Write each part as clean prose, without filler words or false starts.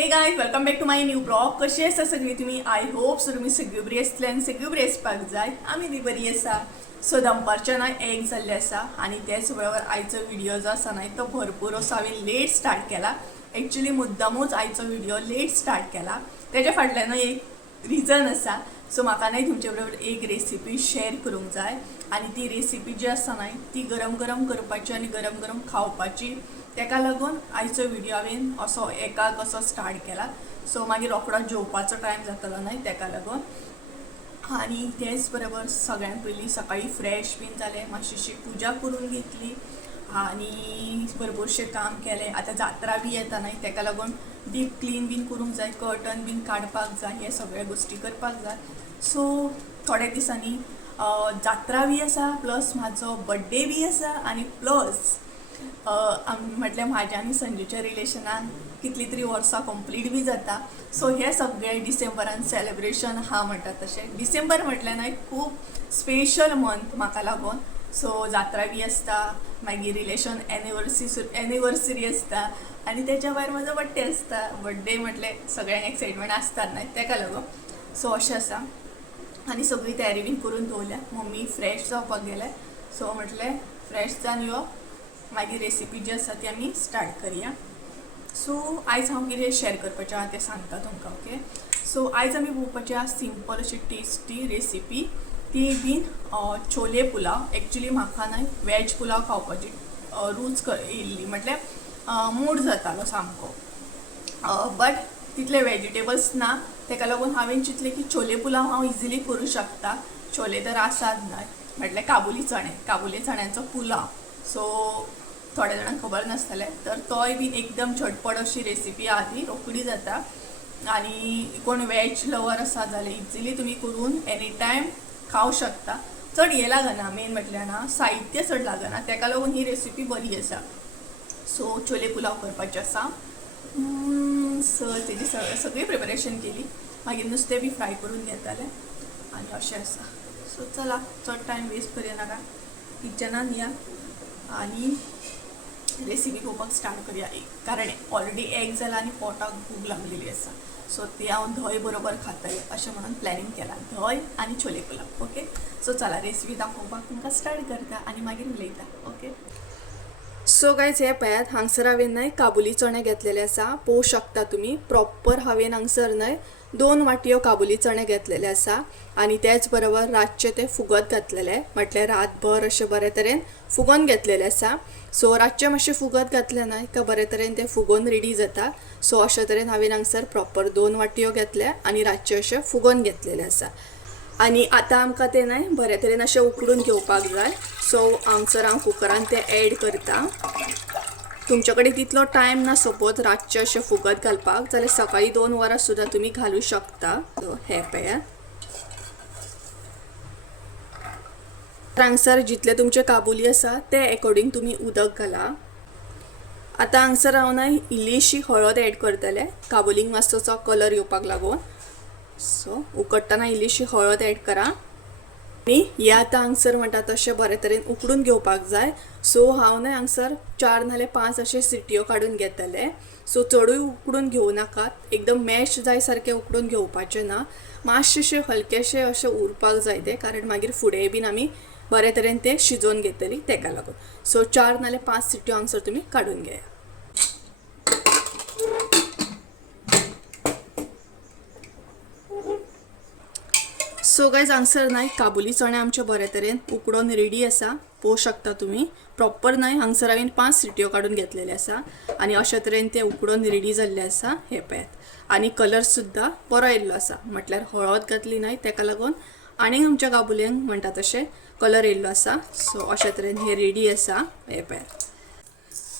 हे guys welcome back to my new blog. कशी आसा सगळी तुमी? आय होप सो तुमी सगळी बरी आसतली आनी सगळी बरी आसपाक जाय. आमी बी बरी आसा. सो दनपारचे ना 1 जाल्ले आसा आनी त्याच बरोबर आयचो व्हिडिओ जो आसा न्हय तो भरपूर असो हांवें लेट स्टार्ट केला. एक्चुअली मुद्दामूच आयचो व्हिडिओ लेट स्टार्ट केला. तेच्या फाटल्यान एक रिजन आसा. सो म्हाका न्हय तुमचे बरोबर एक रेसिपी शेअर करूंक जाय आनी ती रेसिपी जी आसा न्हय ती गरम गरम करपाची आनी गरम गरम खावपाची. तेका लागून आयचो व्हिडिओ हांवें असो एकाक असो स्टार्ट केला. सो मागीर रोखडो जेवपाचो टायम जातलो न्हय तेका लागून. आनी तेच बरोबर सगळ्यान पयलीं सकाळी फ्रेश बीन जालें, मातशीशी पुजा करून घेतली आनी भरपूरशें काम केलें. आतां जात्रा बी येता न्हय तेका लागून डीप क्लीन बीन करूंक जाय, कर्टन बीन काडपाक जाय, हे सगळे गोश्टी करपाक जाय. सो थोड्या दिसांनी जात्रा बी आसा, प्लस म्हाजो बर्थडे बी आसा आनी प्लस म्हटल्यार म्हाज्या आनी संजूच्या रिलेशनान कितली तरी वर्सां कंप्लीट बी जाता. सो हे सगळे डिसेंबरान सेलेब्रेशन हा म्हणटा तशें. डिसेंबर म्हटल्यार न्हय खूब स्पेशल मंथ म्हाका लागून. सो जात्रा बी आसता, मागीर रिलेशन एनिवर्सरी आसता आनी तेच्या भायर म्हाजो बर्थडे आसता. बर्थडे म्हटल्यार सगळ्यांक एक्सायटमेंट आसतात न्हय तेका लागून. सो अशें आसा आनी सगळी तयारी बीन करून दवरल्या. मम्मी फ्रेश जावपाक गेले. सो म्हटलें फ्रेश जावन यो मागीर रेसिपी जी आसा ती आमी स्टार्ट करया. सो आयज हांव कितें शेअर करपाचें आहा तें सांगता तुमकां. ओके, सो आयज आमी पळोवपाचें आहा सिंपल अशी टेस्टी रेसिपी, ती बीन छोले पुलाव. एक्चुली म्हाका न्हय वॅज पुलाव खावपाची रूच येयल्ली, म्हटल्यार मूड जातालो सामको, बट तितले वेजिटेबल्स ना. तेका लागून हांवें चिंतलें की छोले पुलाव हांव इजिली करूं शकता. छोले तर आसात न्हय, म्हटल्यार काबुली चण्यांचो पुलाव. सो थोड्या जाणांक खबर नासतलें, तर तोय बी एकदम झटपट अशी रेसिपी आहा, ती रोखडी जाता. आनी कोण वॅज लवर आसा जाल्यार इजिली तुमी करून एनी टायम खावं शकता. चड हें लागना, मेन म्हटल्यार ना साहित्य चड लागना, तेका लागून ही रेसिपी बरी आसा. सो छोले पुलाव करपाचें आसा. सो तेजी सगळी प्रिपरेशन केली. मागीर नुस्तें बी फ्राय करून घेतालें आनी अशें आसा. सो चला चड टायम वेस्ट करिनाका, किचनान या आनी रेसिपी पळोवपाक स्टार्ट करूया. कारण ऑलरेडी 1 जाला आनी पोटाक भूक लागलेली आसा. सो ती हांव धंय बरोबर खातालें अशें म्हणून प्लॅनिंग केलां, धंय आनी छोले पुलाव. ओके, सो चला रेसिपी दाखोवपाक तुमकां स्टार्ट करता आनी मागीर उलयता. ओके, सो गायज हे पळयात, हांगसर हांवें न्हय काबुली चणे घेतलेले आसा. पळोवं शकता तुमी प्रॉपर हांवें हांगसर न्हय 2 वाटयो काबुली चणे घेतलेले आसा आनी त्याच बरोबर रातचे ते फुगत घातलेले, म्हटल्यार रातभर अशें बरे तरेन फुगोवन घेतलेले आसा. सो रातचे मातशें फुगत घातले न्हय का बरे तरेन ते फुगोवन रेडी जाता. सो अशे तरेन हांवें हांगसर प्रॉपर 2 वाटयो घेतल्या आनी रातचे अशे फुगोवन घेतलेले आसा. आनी आतां आमकां ते न्हय बरे तरेन अशें उकडून घेवपाक जाय. सो हांगसर हांव कुकरान ते एड करता. तुमचे कडेन तितलो टायम ना सपोज रातचे अशें फुगत घालपाक जाल्यार सकाळी 2 वरां सुद्दां तुमी घालूं शकता. सो हे पळयात, हांगसर जितले तुमचे काबुली आसा ते अकॉर्डिंग तुमी उदक घाला. आतां हांगसर हांव न्हय इल्लीशी हळद एड करतलें काबुलींक मातसोचो कलर येवपाक लागून. सो उकडटना इल्लीशी हळद एड करा आनी हे आतां हांगसर म्हणटा तशें बरे तरेन उकडून घेवपाक जाय. सो हांव न्हय हांगसर 4 नाल्यार 5 अशे सिटयो काडून घेतले. सो चडूय उकडून घेवं नाकात, एकदम मॅश जाय सारकें उकडून घेवपाचें ना, मातशें हलकेशें अशें उरपाक जाय तें, कारण मागीर फुडें बीन आमी बरे तरेन ते शिजोवन घेतली तेका लागून. सो 4 नाल्यार 5 सिटयो हांगसर तुमी काडून घेया. सो गायज हांगसर न्हय काबुली चणे आमचे बरे तरेन उकडून रेडी आसा. पळोवं शकता तुमी प्रॉपर न्हय हांगसर हांवें 5 सिटयो काडून घेतलेले आसा आनी अशे तरेन ते उकडून रेडी जाल्ले आसा. हे पळयात, आनी कलर सुद्दां बरो येयल्लो आसा, म्हटल्यार हळद घातली न्हय तेका लागून आनीक आमच्या काबुल्यांक म्हणटा तशें कलर येयल्लो आसा. सो अशे तरेन हे रेडी आसा. हे पळयात,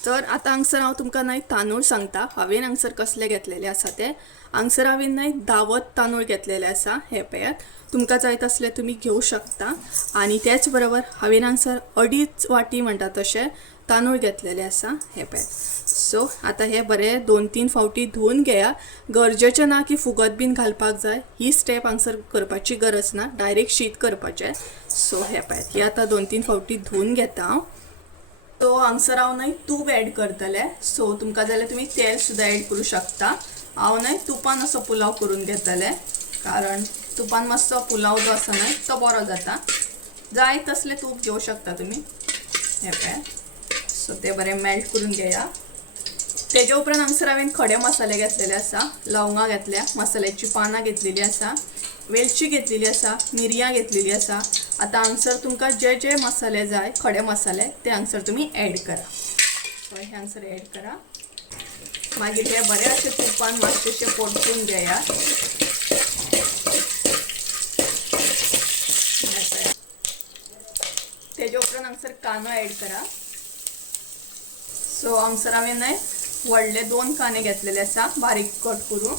तर आतां हांगसर हांव तुमकां न्हय तांदूळ सांगता. हांवें हांगसर कसले घेतलेले आसा ते. हांगसर हांवें न्हय दावत तांदूळ घेतलेले आसा. हे पळयात, तुमकां जाय तसले तुमी घेवं शकता. आनी त्याच बरोबर हांवें हांगसर 2.5 वाटी म्हणटा तशें तांदूळ घेतलेले आसा. हे पळयात. सो आतां हे बरे 2-3 फावटी धुवन घेया. गरजेचें ना की फुगत बीन घालपाक जाय, ही स्टेप हांगसर करपाची गरज ना, डायरेक्ट शीत करपाचें. सो हे पळयात, ही आतां 2-3 फावटी धुवन घेता हांव. सो हांगसर हांव न्हय तूप एड करतलें. सो तुमकां जाल्यार तुमी तेल सुद्दां एड करूं शकता. हांव न्हय तुपान असो पुलाव करून घेतले, कारण तुपान मस्त पुलाव जो आसा न्हय तो बरो जाता. जाय तसले तूप घेवं शकता तुम्ही. हे पळय. सो ते बरें मेल्ट करून घेया. तेजे उपरांत हांगसर हांवें खडे मसाले घेतलेले आसा. लवंगां घेतल्या, मसाल्याची पानां घेतलेली आसा, वेलची घेतलेली आसा, मिरयां घेतलेली आसा. आता हांगसर तुमकां जे जे मसाले जाय खडे मसाले ते हांगसर तुम्ही ॲड करा. सो हे हांगसर ॲड करा. मागीर हे बरे अशे तुपान मातशेशे परतून घेया. तेजे उपरांत हांगसर कांदो ॲड करा. सो हांगसर हांवें न्हय व्हडले 2 कांदे घेतलेले आसा बारीक कट करून.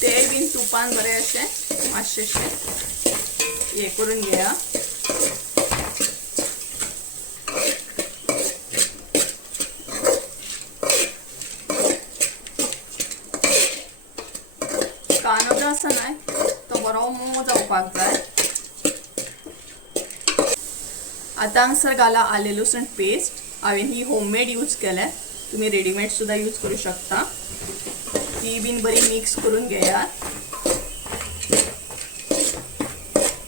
ते बीन तुपान बरे अशे मातशेशे हे करून घेया. कांदो जो आसा न्हय तो बरो मोव जावपाक जाय. आता हांगसर घाला आले लसूण पेस्ट. हांवें ही होममेड यूज केल्या, तुम्ही रेडीमेड सुद्धा यूज करू शकता. ती बीन बरी मिक्स करून घेयात.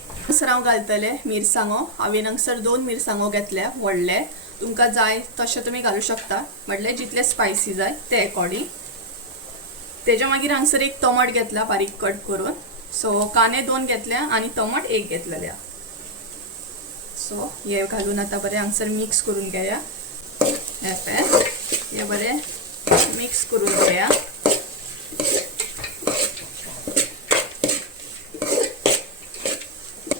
हांगसर हांव घालतले मिरसांगो. हांवें हांगसर 2 मिरसांगो घेतल्या व्हडले. तुमकां जाय तशें तुम्ही घालू शकता, म्हटल्यार जितले स्पायसी जाय ते अकॉर्डिंग. तेज्या मागीर हांगसर एक टमाट घेतला बारीक कट करून. सो कांदे 2 घेतल्या आणि टमाट 1 घेतलेले. सो हे घालून आता बरें हांगसर मिक्स करून घेया. हे बरें मिक्स करून घेया.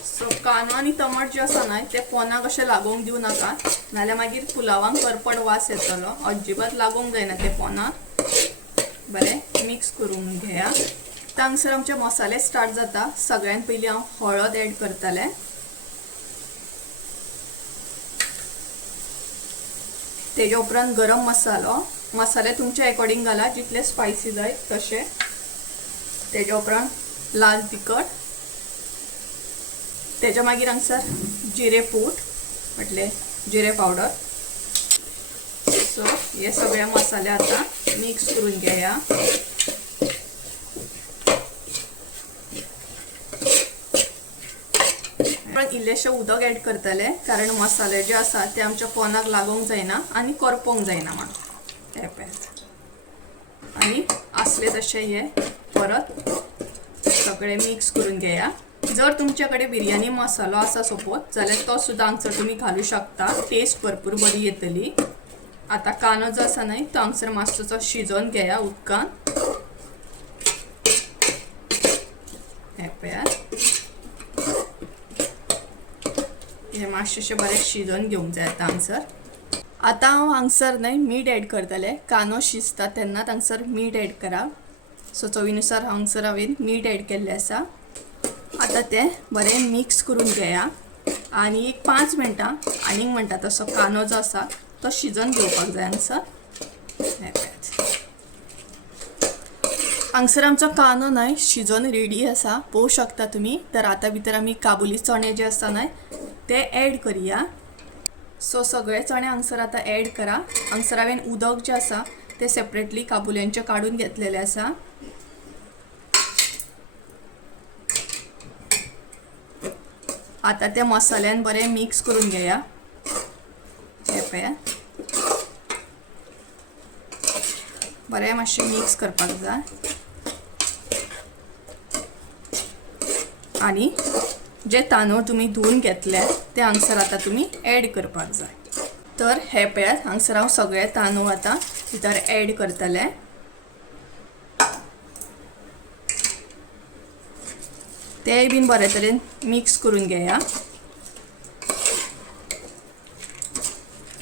सो कांदो आनी टमाट जे आसा न्हय ते पोनाक अशें लागोंक दिवं नाका, नाल्यार मागीर पुलावांक करपड वास येतलो. अजिबात लागोंक जायना ते पोनाक. बरें मिक्स करून घेया. हांगसर आमचे मसाले स्टार्ट जाता. सगळ्यान पयलीं हांव हळद ॲड करतलें. तेजे उपरांत गरम मसालो. मसाले तुमच्या अकॉर्डिंग घाला, जितले स्पायसी जाय तशे. तेजे उपरांत लाल तिखट. तेज्या मागीर हांगसर जिरे पूड म्हटले जिरे पावडर. सो हे सगळे मसाले आता मिक्स करून घेया. इल्लेशे उदक ॲड करतले, कारण मसाले जे आसा ते आमच्या पोनाक लागोंक जायना आणि करपोंक जायना म्हणून. हे पळय. आणि असले तशे हे परत सगळे मिक्स करून घेया. जर तुमच्याकडे बिर्याणी मसालो आसा सपोज जाल्यार तो सुद्धा हांगसर तुम्ही घालू शकता. टेस्ट भरपूर बरी येतली. आता कांदो जो आसा न्हय तो हांगसर मातसोसो शिजोवन घेया उदकान. हे पळयात. हे मातशेशे बरें शिजोवन घेवंक जाय आता हांगसर. आता हांव हांगसर न्हय मीठ ॲड करतले. कांदो शिजता तेन्नाच हांगसर मीठ ॲड करा. सो चवीनुसार हांगसर हांवें मीठ ॲड केल्लें आसा. आता ते बरें मिक्स करून घेया. आणि एक 5 मिनटां आनीक म्हणटा तसो कांदो जो आसा तो शिजोवन घेवपाक जाय हांगसर. हांगसर आमचो कांदो न्हय शिजोवन रेडी आसा, पळोवंक शकता तुम्ही. तर आता भितर आमी काबुली चणे जे आसा न्हय ते ॲड करूया. सो सगळे चणे हांगसर आता ॲड करा. हांगसर हांवें उदक जे आसा ते सेपरेटली काबुल्यांचे काढून घेतलेले आसा. आता ते मसाल्यान बरें मिक्स करून घेया. हे पळया. बरें मातशें मिक्स करपाक जाय. आणि जे तांदूळ तुम्ही धुवून घेतले ते हांगसर आता तुम्ही ॲड करपाक जाय. तर हे पळयात हांगसर हांव सगळे तांदूळ आता भितर ॲड करतले. ते बीन बरे तरेन मिक्स करून घेया.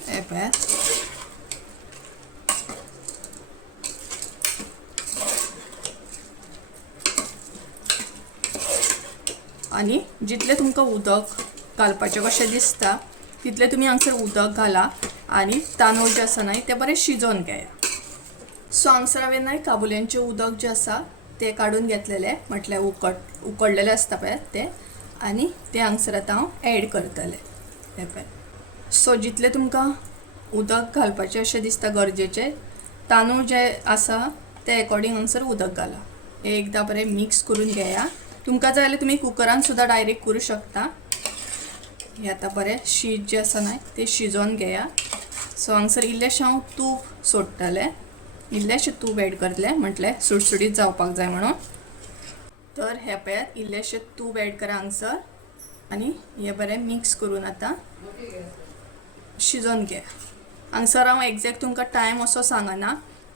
हे पळयात. आणि जितले तुमकां उदक घालपाचें कशें दिसता तितले तुम्ही हांगसर उदक घाला आणि तांदूळ जे आसा न्हय ते बरें शिजोवन घेया. सो हांगसर हांवें न्हय काबुल्यांचें उदक जे आसा ते काढून घेतलेले, म्हटल्यार उकडलेले आसता पळय ते. आणि ते हांगसर आतां हांव ॲड करतले. हे पळय. सो जितले तुमकां उदक घालपाचें अशें दिसता गरजेचें. तांदूळ जे आसा ते अकॉर्डिंग हांगसर उदक घाला. हे एकदां बरें मिक्स करून घेया. तुमकां जाय जाल्यार तुमी कुकरान सुद्दां डायरेक्ट करूं शकता. हे आतां बरें शीत जें आसा न्हय तें शिजोवन घेया. सो हांगसर इल्लेशें हांव तूप सोडटलें, इल्लेशें तूप एड करतलें, म्हटलें सुटसुटीत जावपाक जाय म्हणून. तर हे पळयात इल्लेशें तूप एड करा हांगसर आनी हे बरें मिक्स करून आतां शिजोवन घे. हांगसर हांव एक्झॅक्ट तुमकां टायम असो सांगना,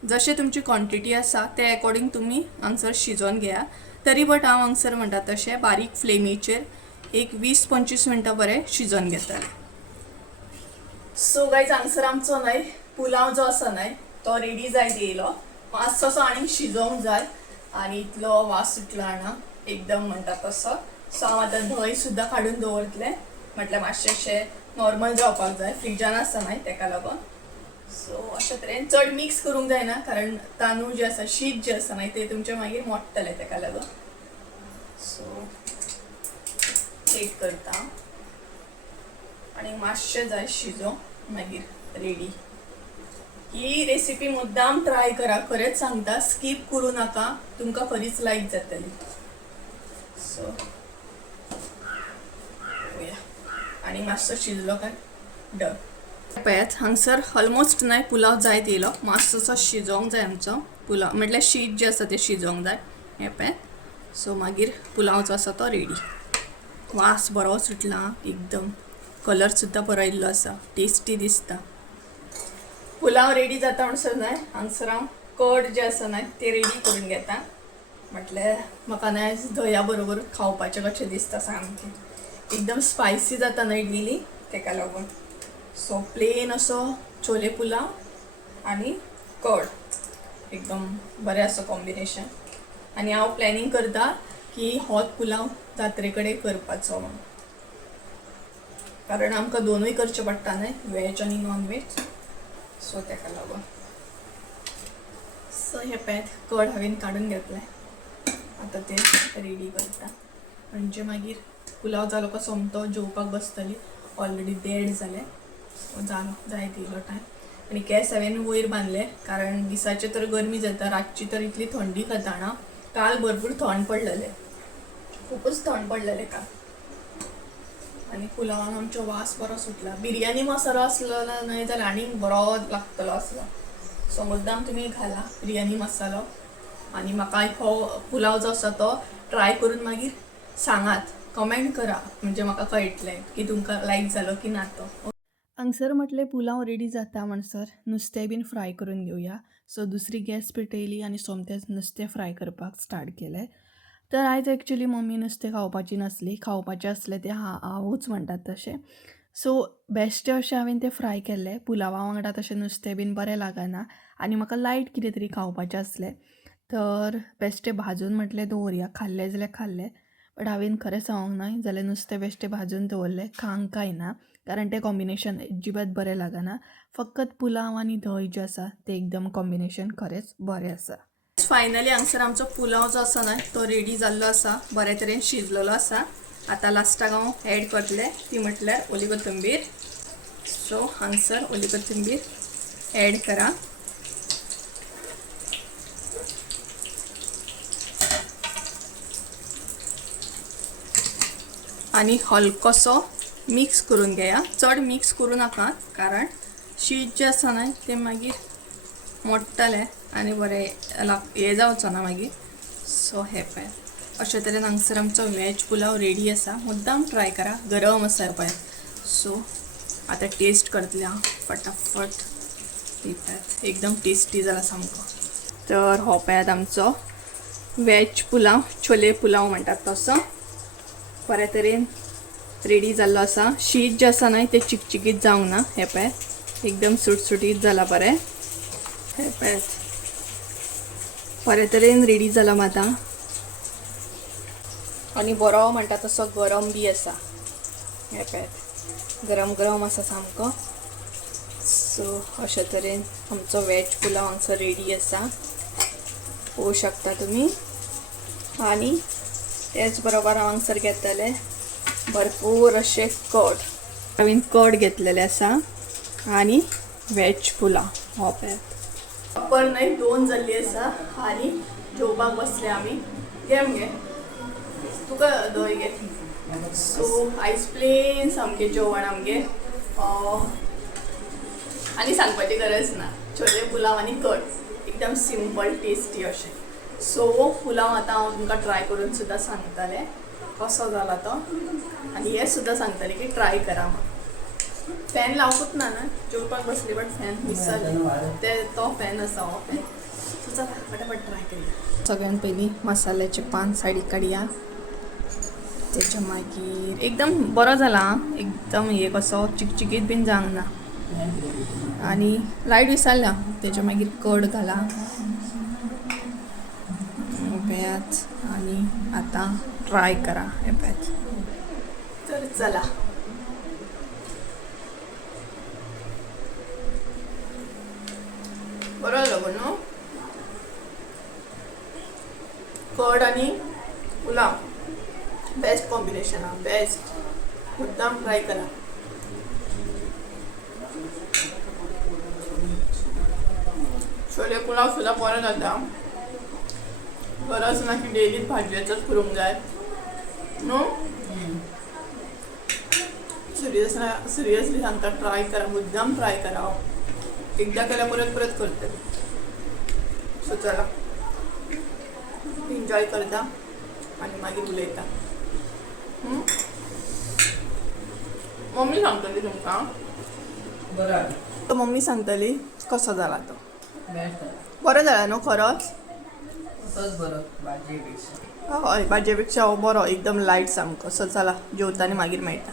जशें तुमची क्वॉन्टिटी आसा ते अकॉर्डिंग तुमी हांगसर शिजोवन घेया. तरी बट हांव हांगसर म्हणटा तशें बारीक फ्लेमीचेर एक 20-25 मिनटां बरें शिजोवन घेतलें. सो गायज हांगसर आमचो न्हय पुलाव जो आसा न्हय तो रेडी जायत येयलो. मातसो असो आनीक शिजोवंक जाय आनी इतलो वास सुटला ना एकदम म्हणटा तसो. सो हांव आतां धंय सुद्दां काडून दवरतलें, म्हटल्यार मातशें अशें नॉर्मल जावपाक जाय, फ्रिजान आसा न्हय तेका लागून. सो अशे तरेन चड मिक्स करूंक जायना कारण तांदूळ जे आसा शीत जे आसा न्हय ते तुमचे मागीर मोडटले तेका लागून. सो एक करता आनी मातशें जाय शिजोवंक मागीर रेडी. ही रेसिपी मुद्दाम ट्राय करा, खरेंच सांगता, स्कीप करूं नाका, तुमकां खरीच लायक जातली. सो आनी मातसो शिजलो काय डन. पळयात हांगसर ऑलमोस्ट न्हय पुलाव जायत येयलो. मातसोसो शिजोवंक जाय आमचो पुलाव, म्हटल्यार शीत जें आसा तें शिजोवंक जाय. हे पळयात. सो मागीर पुलाव जो आसा तो रेडी. वास बरो सुटला एकदम, कलर सुद्दां बरो येयल्लो आसा, टेस्टी दिसता. पुलाव रेडी जाता म्हणसर न्हय हांगसर हांव कड जे आसा न्हय ते रेडी करून घेता. म्हटल्यार म्हाका न्हय दह्या बरोबर खावपाचें कशें दिसता सामकें. एकदम स्पायसी जाता न्हय इडली तेका लागून. सो प्लेन असो छोले पुलाव आनी कड एकदम बरें असो कॉम्बिनेशन. आनी हांव प्लॅनिंग करता की होच पुलाव जात्रे कडेन करपाचो म्हणून, कारण आमकां दोनूय करचे पडटा न्हय, वेज आनी नॉन वेज. सो तेका लागून. सो हे पॅथ कड हांवें काडून घेतलें, आतां तें रेडी करता. म्हणजे मागीर पुलाव जालो कसो सोमतो जेवपाक बसतली. ऑलरेडी देड जालें, जालो जायत येयलो टायम. आनी केंस हांवें वयर बांदले कारण दिसाचे तर गरमी जाता, रातची तर इतली थंडी खाता ना. काल भरपूर थंड पडलेलें, खूपच थंड पडलेलें काल. आनी पुलावान आमचो वास बरो सुटला. बिरयानी मसालो आसलो न्हय जाल्यार आनीक बरो लागतलो आसलो. सो मुद्दाम तुमी घाला बिरयानी मसालो. आनी म्हाका हो पुलाव जो आसा तो ट्राय करून मागीर सांगात, कमेंट करा, म्हणजे म्हाका कळटलें की तुमकां लायक जालो की ना तो. हांगसर म्हटलें पुलाव रेडी जाता म्हणसर नुस्तें बीन फ्राय करून घेवया. सो दुसरी गॅस पेटयली आनी सोमतेच नुस्तें फ्राय करपाक स्टार्ट केलें. तर आयज एक्चुली मम्मी नुस्तें खावपाची नासली, खावपाचें आसलें तें हांवूच म्हणटात तशें. सो बेश्टें अशें हांवें तें फ्राय केल्लें. पुलावा वांगडा तशें नुस्तें बीन बरें लागना आनी म्हाका लायट कितें तरी खावपाचें आसलें. तर बेश्टें भाजून म्हटलें दवरया, खाल्लें जाल्यार खाल्लें. बट हांवें खरें सांगूंक न्हय जाल्यार नुस्तें बेश्टें भाजून दवरलें, खावंक काय ना, कारण तें कॉम्बिनेशन अजिबात बरें लागना. फकत पुलाव आनी धंय जें आसा तें एकदम कॉम्बिनेशन खरेंच बरें आसा. फायनली हांगसर आमचो पुलाव जो आसा न्हय तो रेडी जाल्लो आसा, बरे तरेन शिजलेलो आसा. आतां लास्टाक हांव एड करतलें ती म्हटल्यार ओली कोथंबीर. सो हांगसर ओली कोथंबीर एड करा. आनी हलकोसो मिक्स करून घेया. चड मिक्स करूं नाका कारण शीत जें आसा न्हय तें मागीर मोडटलें आनी बरें हें जावचो ना मागीर. सो हे पळय अशे तरेन हांगसर आमचो वेज पुलाव रेडी आसा. मुद्दाम ट्राय करा, गरम आसा पळय. सो आतां टेस्ट करतलें हांव फटाफट. दितात एकदम टेस्टी जाला सामको. तर हो पळयात आमचो वेज पुलाव, छोले पुलाव म्हणटात तसो बरे तरेन रेडी जाल्लो आसा. शीत जें आसा न्हय तें चिकचिकीत जावंक ना. हे पळय एकदम सुटसुटीत जाला बरें. हे पळयात बरे तरेन रेडी जाला आतां आनी बरो म्हणटा तसो गरम बी आसा. हे पळयात गरम गरम आसा सामको. सो अशे तरेन आमचो वेज पुलाव हांगसर रेडी आसा, पळोवंक शकता तुमी. आनी तेच बरोबर हांव हांगसर घेतलें भरपूर अशें कड. हांवें कड घेतलेलें आसा आनी वेज पुलाव हो पळयात पण नाही 2 जाल्ली आसा आनी जेवपाक बसले आमी घे मगे तुका दोय घे सो आयज प्लेन सामकें जेवण आमगे आनी सांगपाची गरज ना छोले पुलाव आनी कट एकदम सिंपल टेस्टी अशें सो पुलाव आतां हांव तुमकां ट्राय करून सुद्दां सांगतलें कसो जाला तो आनी हे सुद्दां सांगतलें की ट्राय करा म्हणून फॅन लावपूच ना जेवपाक बसली बट फॅन विसरले ते तो फॅन आसा हो फॅन सो चला फटाफट ट्राय करूया सगळ्यान पयलीं मसाल्याचे पान सायडीक काडया तेच्या मागीर एकदम बरो जाला एकदम हे कसो चिकचिकीत बीन जावंक ना आनी लायट विसरल्या तेच्या मागीर कड घाला पळयात आनी आतां ट्राय करा हे पळयात तर चला बरो लागो न्हू कड आनी पुलाव बेस्ट कॉम्बिनेशन हा बेस्ट मुद्दाम ट्राय करा छोले पुलाव सुद्दां बरो जाता गरज ना की डेलीच भाजयेचोच करूंक जाय न्हू सिरियसली सांगता ट्राय करा मुद्दाम ट्राय करा एकदा केल्यार परत परत करतले सो चला एन्जॉय करता आनी मागीर उलयता मम्मी सांगतली तुमकां बरो मम्मी सांगतली कसो जाला तो बरो जाला न्हू खरोच हय भाजये पेक्षा हो बरो एकदम लायट सामको सो चला जेवता आनी मागीर मेळटा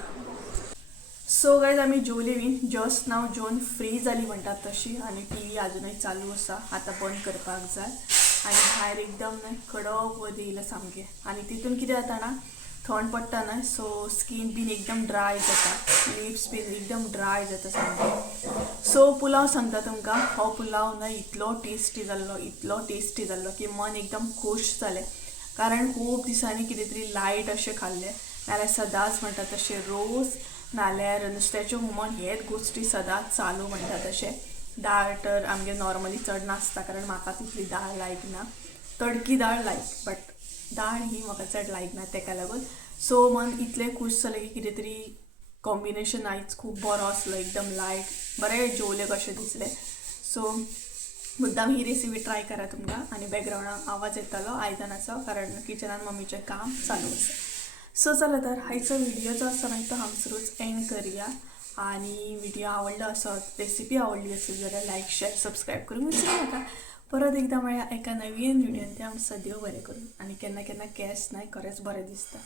सो गायज आमी जेवली बीन जस्ट नाव जेवन फ्री जाली म्हणटात तशी आनी टीव्ही अजुनूय चालू आसा आतां बंद करपाक जाय आनी भायर एकदम कडक वत येयला सामकें आनी तितून कितें जाता ना थंड पडटा न्हय सो स्कीन बीन एकदम ड्राय जाता लिप्स बीन एकदम ड्राय जाता सामकें सो पुलाव सांगता तुमकां हो पुलाव न्हय इतलो टेस्टी जाल्लो की मन एकदम खूश जालें कारण खूब दिसांनी कितें तरी लायट अशें खाल्लें नाल्यार सदांच म्हणटा तशें रोस नाल्यार नुस्त्याचे हुमण हेच गोश्टी सदांच चालू म्हणटा तशें दाळ तर आमगे नॉर्मली चड नासता कारण म्हाका तितली दाळ लायक ना तडकी दाळ लायक बट दाळ ही म्हाका चड लायक ना तेका लागून सो मन इतलें खूश जालें की कितें तरी कॉम्बिनेशन आयज खूब बरो आसलो एकदम लायट बरें जेवले कशें दिसलें सो मुद्दाम ही रेसिपी ट्राय करा तुमकां आनी बॅकग्रावंडाक आवाज येतलो आयदनाचो कारण किचनान मम्मीचें काम चालू आसा सो चला तर आयचो व्हिडिओ जो आसा तो हांगसरूच एंड करुया आनी व्हिडिओ आवडलो आसत रेसिपी आवडली असेल जाल्यार लायक शेअर सबस्क्राईब करूंक विसरू नाका परत एकदा मेळया एका नवीन व्हिडिओन ते आमकां सद्यो बरें करून आनी केन्ना केन्ना केस न्हय खरेंच बरें दिसता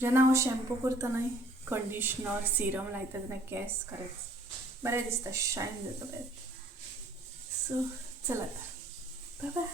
जेन्ना हांव शॅम्पू करता न्हय कंडिशनर सिरम लायता तेन्ना केस खरेंच बरें दिसता शायन जाता पळय सो चला बाय बाय